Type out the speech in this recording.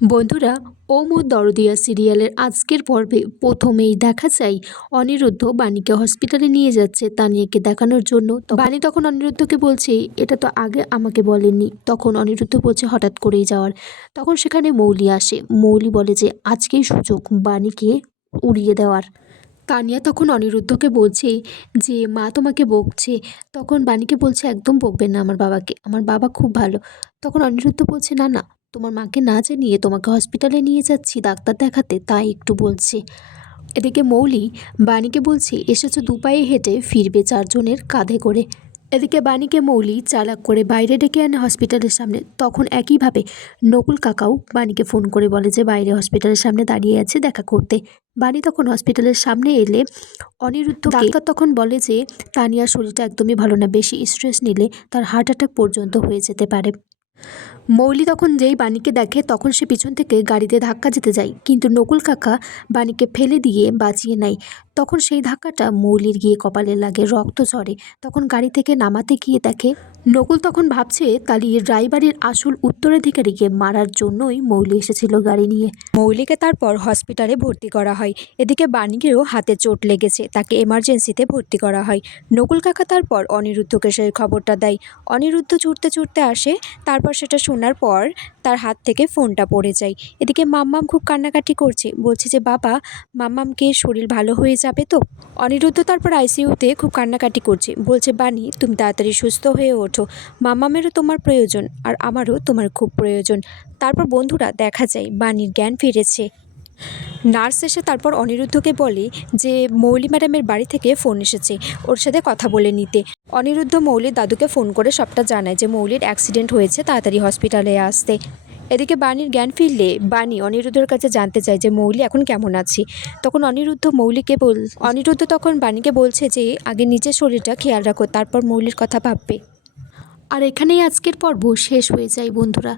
বন্ধুরা, ও মোর দরদিয়া সিরিয়ালের আজকের পর্বে প্রথমেই দেখা যায় অনিরুদ্ধ বাণীকে হসপিটালে নিয়ে যাচ্ছে তানিয়াকে দেখানোর জন্য। বাণী তখন অনিরুদ্ধকে বলছে, এটা তো আগে আমাকে বলেননি। তখন অনিরুদ্ধ বলছে হঠাৎ করেই যাওয়ার। তখন সেখানে মৌলি আসে। মৌলি বলে যে আজকেই সুযোগ বাণীকে উড়িয়ে দেওয়ার। তানিয়া তখন অনিরুদ্ধকে বলছে যে মা তোমাকে বকছে। তখন বাণীকে বলছে একদম বকবেন না আমার বাবাকে, আমার বাবা খুব ভালো। তখন অনিরুদ্ধ বলছে না না, তোমার মাকে না জানিয়ে তোমাকে হসপিটালে নিয়ে যাচ্ছি ডাক্তার দেখাতে, তাই একটু বলছে। এদিকে মৌলি বাণীকে বলছে এসেছো দুপায়ে হেঁটে, ফিরবে চারজনের কাঁধে করে। এদিকে বাণীকে মৌলি চালাক করে বাইরে ডেকে আনে হসপিটালের সামনে। তখন একইভাবে নকুল কাকাও বাণীকে ফোন করে বলে যে বাইরে হসপিটালের সামনে দাঁড়িয়ে আছে, দেখা করতে। বাণী তখন হসপিটালের সামনে এলে অনিরুদ্ধ ডাক্তার তখন বলে যে তানিয়ার শরীরটা একদমই ভালো না, বেশি স্ট্রেস নিলে তার হার্ট অ্যাটাক পর্যন্ত হয়ে যেতে পারে। মৌলি তখন যেই বাণীকে দেখে তখন সে পিছন থেকে গাড়িতে ধাক্কা দিতে যায়, কিন্তু নকুল কাকা বাণীকে ফেলে দিয়ে বাঁচিয়ে নেয়। তখন সেই ধাক্কাটা মৌলির গিয়ে কপালে লাগে, রক্ত ঝরে। তখন গাড়ি থেকে নামাতে গিয়ে দেখে নকুল তখন ভাবছে তালির রায়বাড়ির আসল উত্তরাধিকারীকে মারার জন্যই মৌলি এসেছিল গাড়ি নিয়ে। মৌলিকে তারপর হসপিটালে ভর্তি করা হয়। এদিকে বাণীকেও হাতে চোট লেগেছে, তাকে এমার্জেন্সিতে ভর্তি করা হয়। নকুল কাকা তারপর অনিরুদ্ধকে সেই খবরটা দেয়। অনিরুদ্ধ ছুটতে ছুটতে আসে। তারপর সেটা শোনার পর তার হাত থেকে ফোনটা পড়ে যায়। এদিকে মাম্মাম খুব কান্নাকাটি করছে, বলছে যে বাবা, মাম্মামকে শরীর ভালো হয়ে যাবে তো? অনিরুদ্ধ তারপর আইসিইউতে খুব কান্নাকাটি করছে, বলছে বাণী তুমি তাড়াতাড়ি সুস্থ হয়ে ওঠো, মাম্মামেরও তোমার প্রয়োজন আর আমারও তোমার খুব প্রয়োজন। তারপর বন্ধুরা দেখা যায় বাণীর জ্ঞান ফিরেছে। নার্স এসে তারপর অনিরুদ্ধকে বলে যে মৌলি ম্যাডামের বাড়ি থেকে ফোন এসেছে, ওর সাথে কথা বলে নিতে। অনিরুদ্ধ মৌলির দাদুকে ফোন করে সবটা জানায় যে মৌলির অ্যাক্সিডেন্ট হয়েছে, তাড়াতাড়ি হসপিটালে আসতে। এদিকে বাণীর জ্ঞান ফিরলে বাণী অনিরুদ্ধের কাছে জানতে চায় যে মৌলি এখন কেমন আছে। তখন অনিরুদ্ধ তখন বাণীকে বলছে যে আগে নিজের শরীরটা খেয়াল রাখো, তারপর মৌলির কথা ভাববে। আর এখানেই আজকের পর্ব শেষ হয়ে যায় বন্ধুরা।